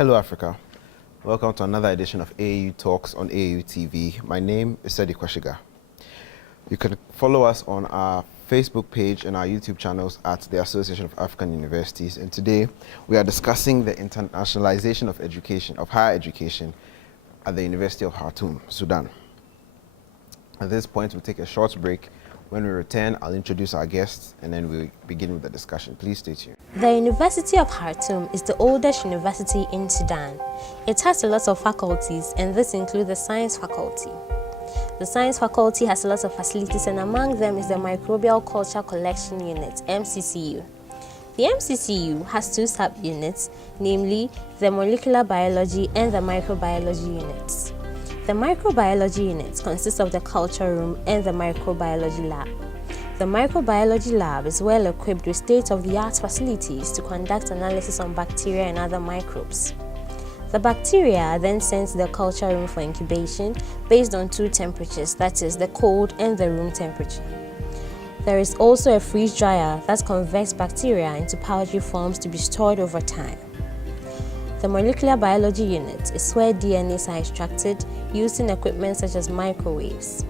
Hello Africa, welcome to another edition of AAU Talks on AAU TV. My name is Sedi Quashigah. You can follow us on our Facebook page and our YouTube channels at the Association of African Universities, and today we are discussing the internationalization of education, of higher education at the University of Khartoum, Sudan. At this point we'll take a short break. When we return, I'll introduce our guests and then we'll begin with the discussion. Please stay tuned. The University of Khartoum is the oldest university in Sudan. It has a lot of faculties, and this includes the science faculty. The science faculty has a lot of facilities, and among them is the Microbial Culture Collection Unit, MCCU. The MCCU has two sub-units, namely the Molecular Biology and the Microbiology units. The Microbiology unit consists of the culture room and the Microbiology lab. The Microbiology lab is well equipped with state-of-the-art facilities to conduct analysis on bacteria and other microbes. The bacteria are then sent to the culture room for incubation based on two temperatures, that is, the cold and the room temperature. There is also a freeze dryer that converts bacteria into powdery forms to be stored over time. The Molecular Biology unit is where DNAs are extracted using equipment such as microwaves.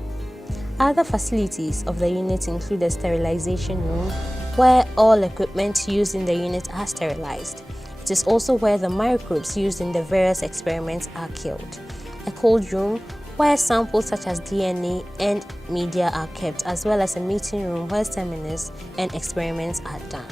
Other facilities of the unit include the sterilization room, where all equipment used in the unit are sterilized. It is also where the microbes used in the various experiments are killed. A cold room, where samples such as DNA and media are kept, as well as a meeting room where seminars and experiments are done.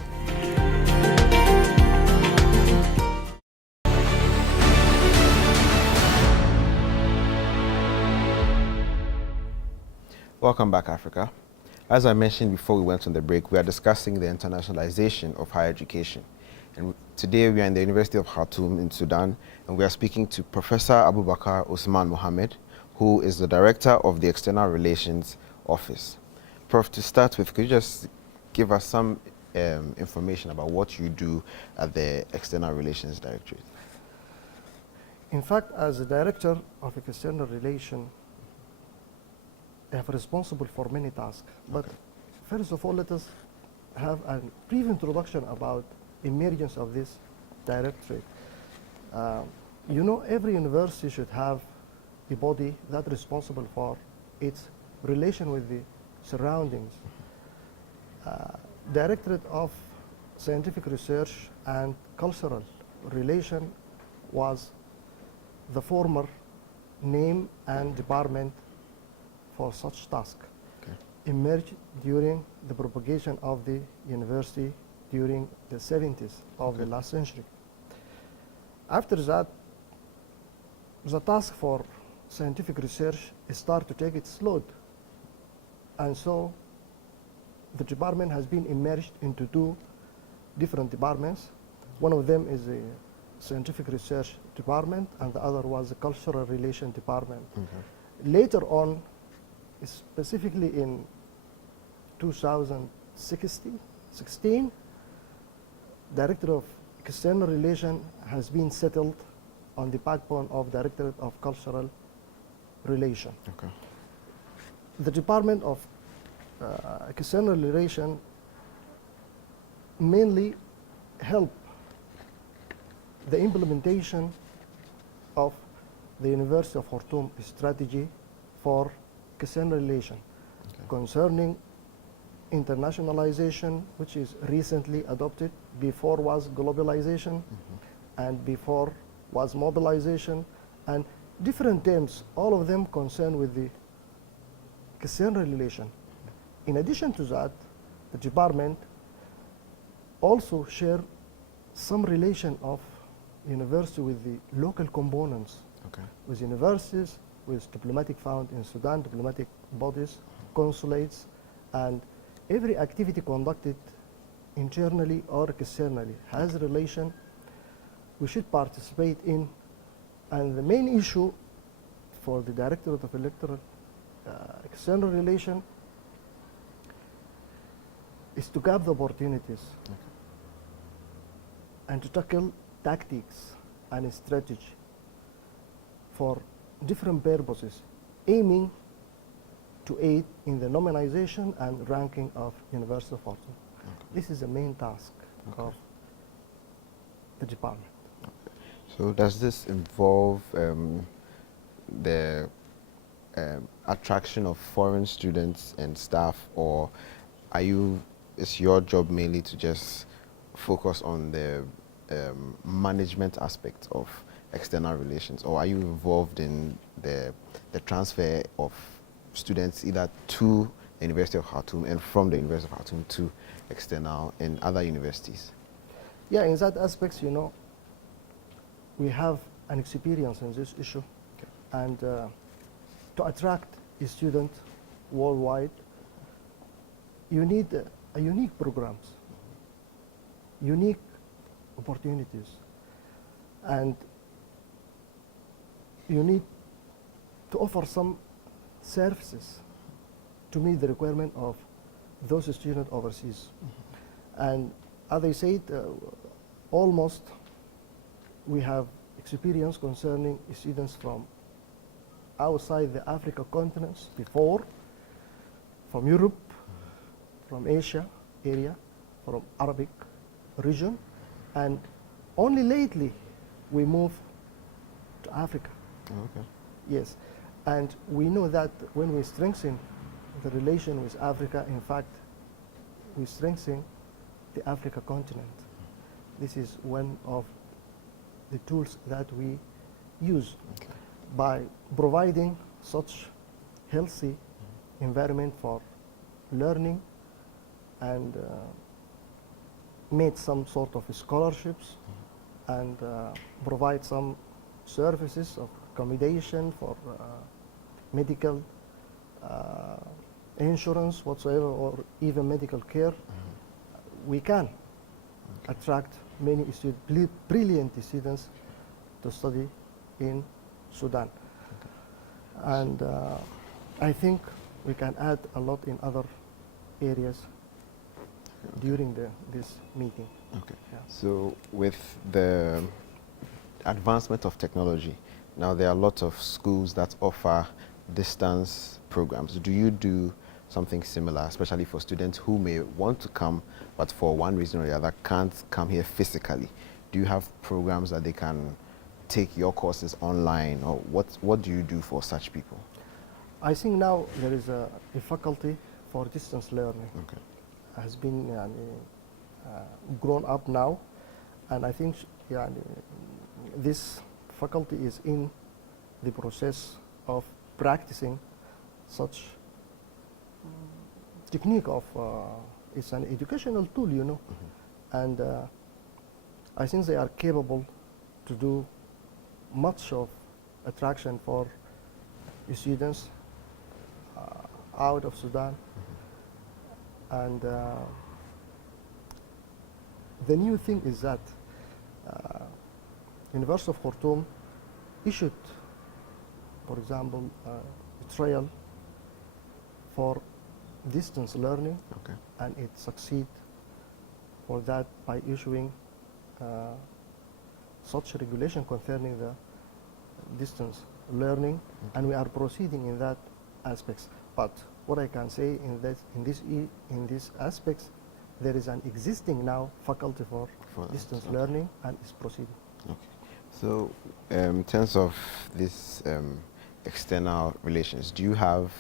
Welcome back, Africa. As I mentioned before we went on the break, we are discussing the internationalization of higher education. And today we are in the University of Khartoum in Sudan, and we are speaking to Professor Abu-Bakr Osman Mohamed, who is the Director of the External Relations Office. Prof, to start with, could you just give us some information about what you do at the External Relations Directorate? In fact, as the Director of External Relations, they are responsible for many tasks. But first of all, let us have a brief introduction about emergence of this directorate. You know, every university should have a body that is responsible for its relation with the surroundings. Directorate of Scientific Research and Cultural Relation was the former name and department for such task, emerged during the propagation of the university during the 70s of the last century. After that, the task for scientific research started to take its load, and so the department has been emerged into two different departments. One of them is the scientific research department, and the other was the cultural relation department. Later on, specifically in 2016, Director of External Relations has been settled on the backbone of Directorate of Cultural Relation. The Department of External Relations mainly help the implementation of the University of Khartoum strategy for external relation concerning internationalization, which is recently adopted. Before was globalization, and before was mobilization, and different terms, all of them concerned with the external relation. In addition to that, the department also share some relation of university with the local components, with universities, with diplomatic found in Sudan, diplomatic bodies, consulates, and every activity conducted internally or externally has a relation we should participate in. And the main issue for the Directorate of External Relation is to grab the opportunities and to tackle tactics and strategy for different purposes, aiming to aid in the nominalization and ranking of University of Khartoum. This is the main task of the department. So does this involve the attraction of foreign students and staff, or is your job mainly to just focus on the management aspect of external relations, or are you involved in the transfer of students either to the University of Khartoum and from the University of Khartoum to external and other universities? Yeah, in that aspect, you know, we have an experience in this issue. Okay. And to attract a student worldwide, you need a unique programs, unique opportunities, and you need to offer some services to meet the requirement of those students overseas. And as I said, almost we have experience concerning students from outside the Africa continents before, from Europe, from Asia area, from Arabic region, and only lately we moved to Africa. Oh, okay. Yes, and we know that when we strengthen the relation with Africa, in fact, we strengthen the Africa continent. This is one of the tools that we use by providing such healthy environment for learning and made some sort of scholarships and provide some services of accommodation for medical insurance whatsoever, or even medical care. We can attract many brilliant students to study in Sudan. And I think we can add a lot in other areas during this meeting. Okay. Yeah. So with the advancement of technology, now there are a lot of schools that offer distance programs. Do you do something similar, especially for students who may want to come, but for one reason or the other can't come here physically? Do you have programs that they can take your courses online, or what do you do for such people? I think now there is a faculty for distance learning. Okay. Has been grown up now, and I think this faculty is in the process of practicing such technique of it's an educational tool, you know, and I think they are capable to do much of attraction for students out of Sudan. And the new thing is that University of Khartoum issued, for example, a trial for distance learning, Okay. and it succeed for that by issuing such regulation concerning the distance learning, and we are proceeding in that aspects. But what I can say in this aspects, there is an existing now faculty for distance learning, and is proceeding. Okay. So in terms of this external relations, do you have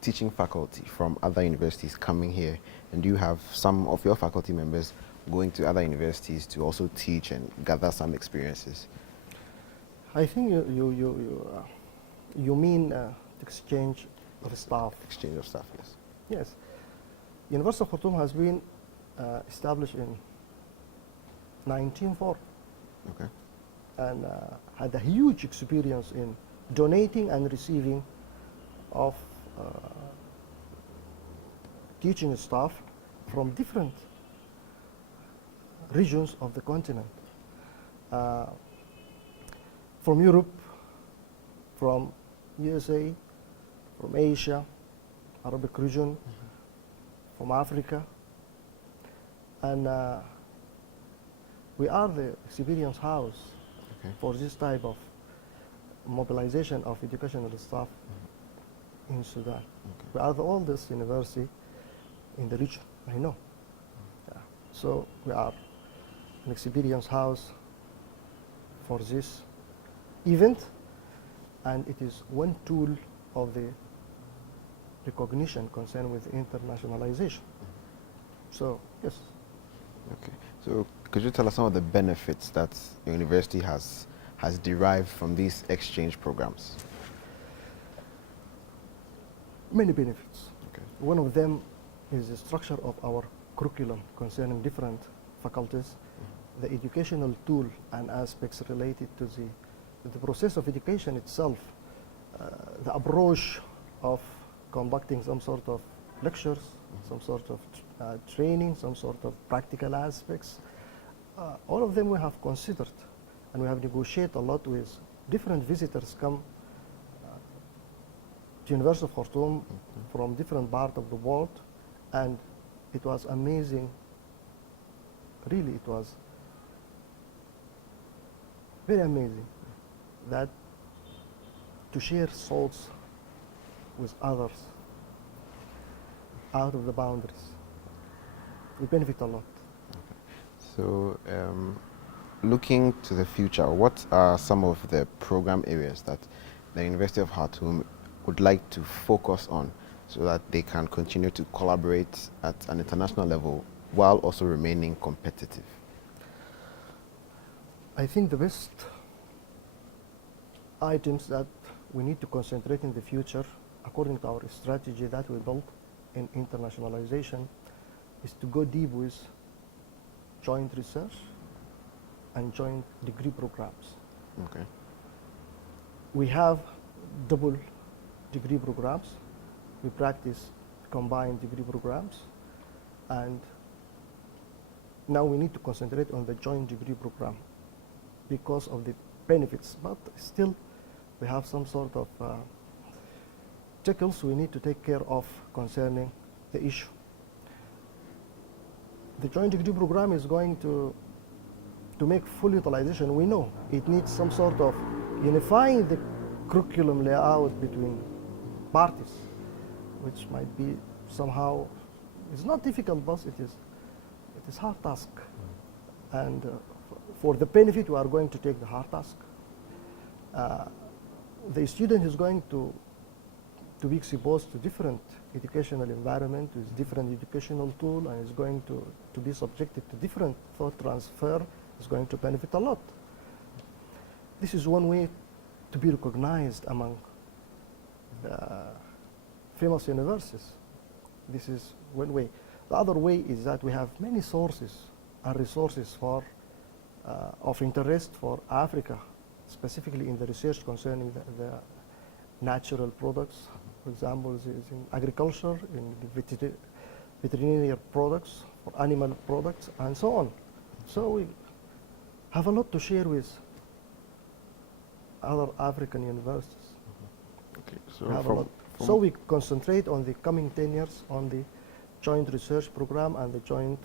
teaching faculty from other universities coming here, and do you have some of your faculty members going to other universities to also teach and gather some experiences? I think you mean exchange of staff. Exchange of staff, yes. Yes. University of Khartoum has been established in 1904, Okay. and had a huge experience in donating and receiving of teaching staff from different regions of the continent, from Europe, from USA, from Asia, Arabic region, from Africa, and we are the experience house for this type of mobilization of educational staff in Sudan. We are the oldest university in the region, I know. Yeah. So we are an experience house for this event, and it is one tool of the recognition concerned with internationalization. So, yes. Okay. So could you tell us some of the benefits that your university has derived from these exchange programs? Many benefits. Okay. One of them is the structure of our curriculum concerning different faculties, the educational tool and aspects related to the process of education itself, the approach of conducting some sort of lectures, some sort of training, some sort of practical aspects. All of them we have considered, and we have negotiated a lot with different visitors come to University of Khartoum from different parts of the world, and it was amazing. Really, it was very amazing that to share thoughts with others out of the boundaries. We benefit a lot. So looking to the future, what are some of the program areas that the University of Khartoum would like to focus on so that they can continue to collaborate at an international level while also remaining competitive? I think the best items that we need to concentrate in the future, according to our strategy that we built in internationalization, is to go deep with joint research and joint degree programs. Okay. We have double degree programs. We practice combined degree programs, and now we need to concentrate on the joint degree program because of the benefits, but still we have some sort of tickles we need to take care of concerning the issue. The joint degree program is going to make full utilization. We know it needs some sort of unifying the curriculum layout between parties, which might be somehow, it's not difficult, but it is hard task. And for the benefit, we are going to take the hard task. The student is going to be exposed to different educational environment with different educational tool, and is going to be subjected to different thought transfer. Is going to benefit a lot. This is one way to be recognized among the famous universities. This is one way. The other way is that we have many sources and resources for of interest for Africa, specifically in the research concerning the natural products. For example, is in agriculture, in the veterinary products, or animal products, and so on. So we have a lot to share with other African universities. Okay. So we concentrate on the coming 10 years on the joint research program and the joint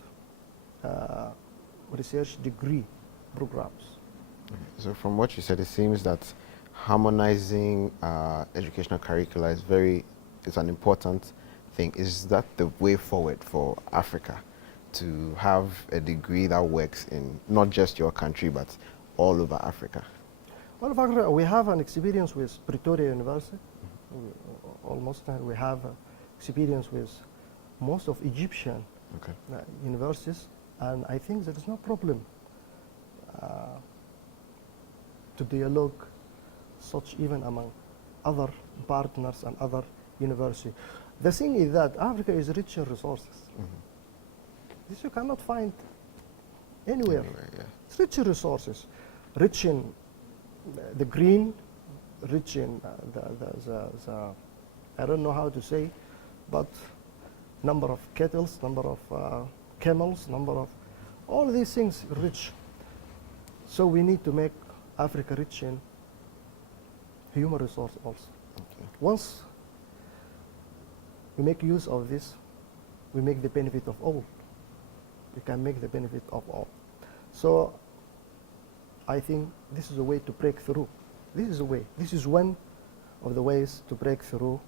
research degree programs. So from what you said, it seems that harmonizing educational curricula is an important thing. Is that the way forward for Africa, to have a degree that works in not just your country but all over Africa? Well, in fact, we have an experience with Pretoria University. We have experience with most of Egyptian universities, and I think there is no problem to dialogue such even among other partners and other universities. The thing is that Africa is rich in resources. This you cannot find anywhere. It's rich in resources, rich in the green, rich in the I don't know how to say, but number of kettles, number of camels, number of all these things rich. So we need to make Africa rich in human resource also. Once we make use of this, we make the benefit of all. We can make the benefit of all. So I think this is a way to break through. This is a way. This is one of the ways to break through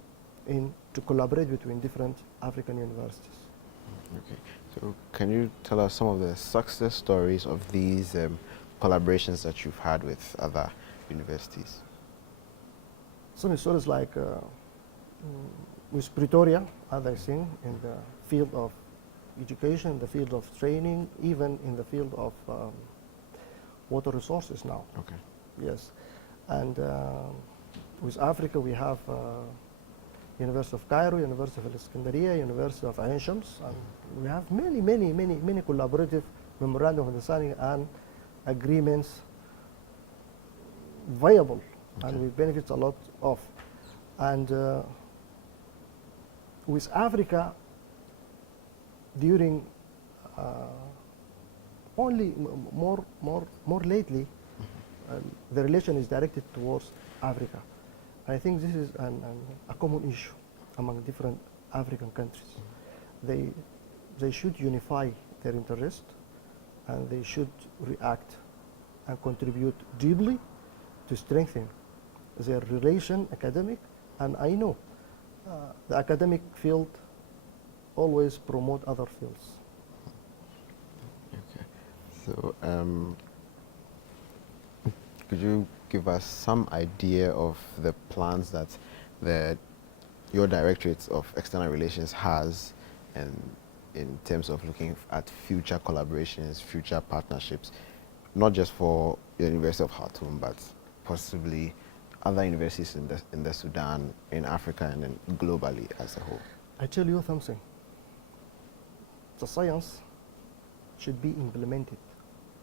to collaborate between different African universities. Okay. So can you tell us some of the success stories of these collaborations that you've had with other universities? Some stories like with Pretoria, as I think, in the field of education, the field of training, even in the field of water resources now. Okay. Yes. And with Africa, we have University of Cairo, University of Alexandria, University of Ain Shams, and we have many collaborative memorandum of understanding and agreements viable, and we benefit a lot of. And with Africa, during only more lately, the relation is directed towards Africa. I think this is a common issue among different African countries. They should unify their interest, and they should react and contribute deeply to strengthen their relation, academic, and I know the academic field always promote other fields. Okay. So, could you give us some idea of the plans that your Directorate of External Relations has, and in terms of looking at future collaborations, future partnerships, not just for the University of Khartoum, but possibly other universities in the Sudan, in Africa, and then globally as a whole? I tell you something. The science should be implemented.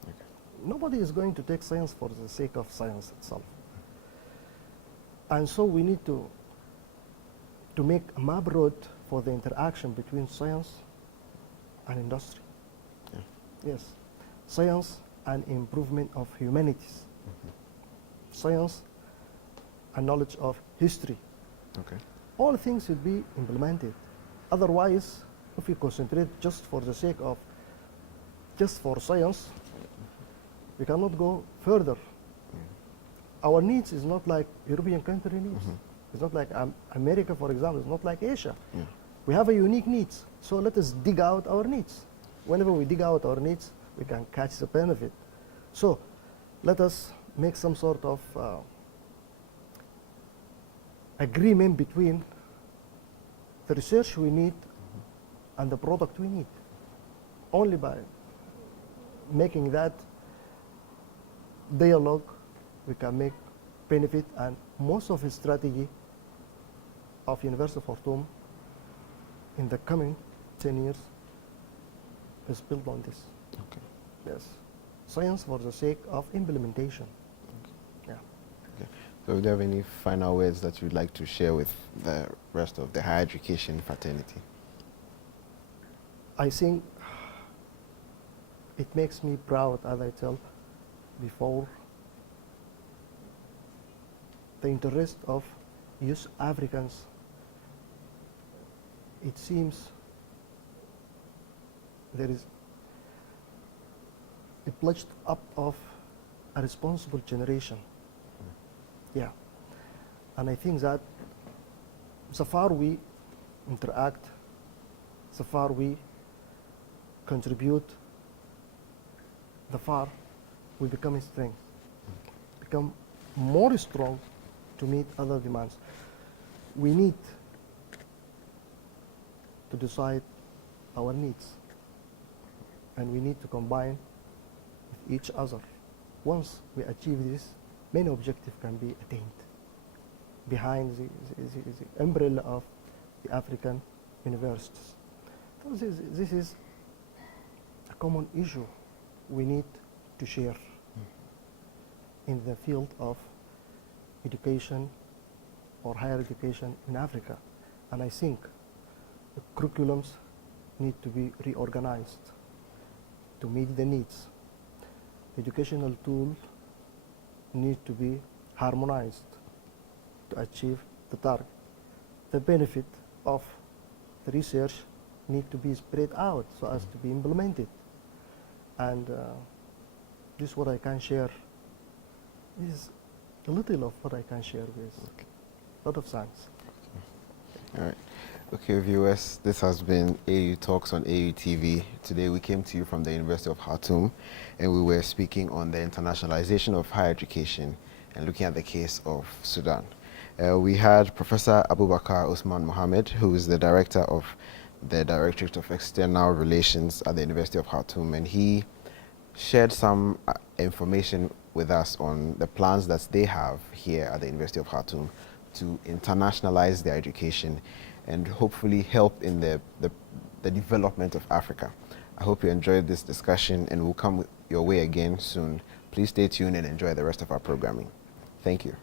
Okay. Nobody is going to take science for the sake of science itself. And so we need to make a map road for the interaction between science and industry. Yeah. Yes. Science and improvement of humanities. Science and knowledge of history. Okay. All things should be implemented. Otherwise, if we concentrate just for the sake of just for science, we cannot go further. Our needs is not like European country needs. It's not like America, for example. It's not like Asia. Yeah. We have a unique needs. So let us dig out our needs. Whenever we dig out our needs, we can catch the benefit. So let us make some sort of agreement between the research we need and the product we need. Only by making that dialogue, we can make benefit, and most of the strategy of University of Khartoum in the coming 10 years is built on this. Okay. Yes. Science for the sake of implementation. Okay. So do you have any final words that you'd like to share with the rest of the higher education fraternity? I think it makes me proud, as I told before, the interest of youth Africans. It seems there is a pledged up of a responsible generation. Yeah. And I think that so far we interact, so far we contribute, the far we become strength, become more strong to meet other demands. We need to decide our needs, and we need to combine with each other. Once we achieve this, many objectives can be attained behind the umbrella of the African universities. So this is a common issue we need to share in the field of education or higher education in Africa. And I think the curriculums need to be reorganized to meet the needs. Educational tools need to be harmonized to achieve the target. The benefit of the research need to be spread out so as to be implemented. And this is what I can share. This is a little of what I can share with a lot of thanks. All right. Okay, viewers, this has been AAU Talks on AAU TV. Today we came to you from the University of Khartoum, and we were speaking on the internationalization of higher education and looking at the case of Sudan. We had Professor Abu-Bakr Osman Mohamed, who is the director of the Directorate of External Relations at the University of Khartoum, and he shared some information with us on the plans that they have here at the University of Khartoum to internationalize their education and hopefully help in the development of Africa. I hope you enjoyed this discussion and we'll come your way again soon. Please stay tuned and enjoy the rest of our programming. Thank you.